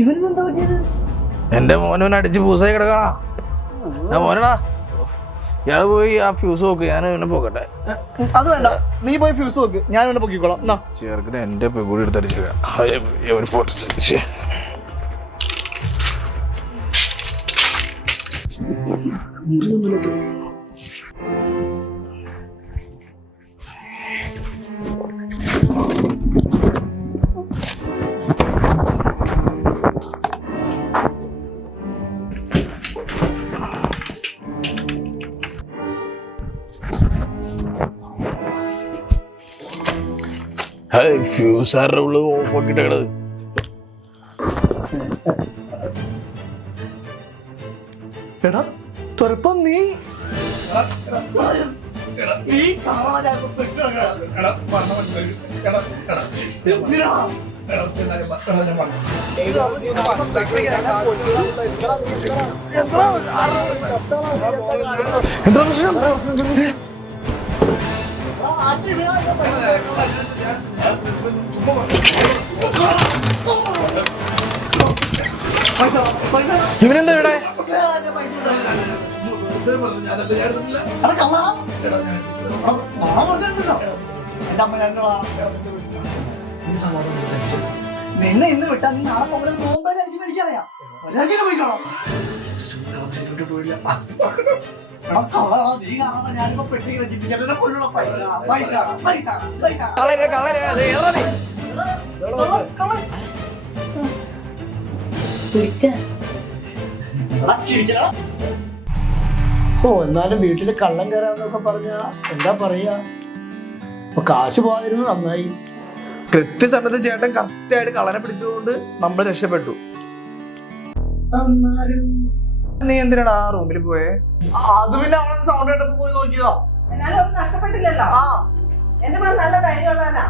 ഇവനെന്താ പറ്റിയത്? എന്റെ മോനവൻ അടിച്ച് പൂസായി കിടക്കണാ. ഞാൻ മോനടാ. ഇയാൾ പോയി ആ ഫ്യൂസ് നോക്ക് ഞാൻ ഇവനെ പോക്കട്ടെ അത് വേണ്ട. നീ പോയി ഫ്യൂസ് നോക്ക്. ഞാൻ ഇവനെ പൊക്കിക്കോളാം. എന്നാ ചേർക്കിന് എന്റെ പെകൂടി എടുത്തടിച്ചു Thank ശ്ശേ. ഹേയ്, ഫ്യൂസ് ആരുടെ ഉള്ളു ഓഫ് ആക്കിട്ടത് എടാ തുറപ്പം നീ? എന്താ പ്രശ്നം? ഇവനെന്താ ഇവിടെ? നിന്നെ ഇന്ന് വിട്ടാ നീ നാളെ പോകുന്നത് നോമ്പായിരിക്കും എനിക്കറിയാം ഒരാൾക്ക് പൈസോളാം എടാ കള്ളടാ നീ. കാരണം പിടിച്ച. ഓ എന്നാലും വീട്ടിൽ കള്ളം കയറാന്നൊക്കെ പറഞ്ഞ എന്താ പറയാ? അപ്പൊ കാശ് പോകാതിരുന്നു നന്നായി. കൃത്യസമയത്ത് ചേട്ടൻ കറക്റ്റായിട്ട് കളനെ പിടിച്ചതുകൊണ്ട് നമ്മൾ രക്ഷപ്പെട്ടു. നീ എന്തിനാടാ ആ റൂമിൽ പോയേ? അത് പിന്നെ അവളെ സൗണ്ട് കേട്ടപ്പോ പോയി നോക്കിയതാ. നഷ്ടപ്പെട്ടില്ലല്ലോ. ആ. എന്റെ നല്ല ധൈര്യമുള്ളവനാ.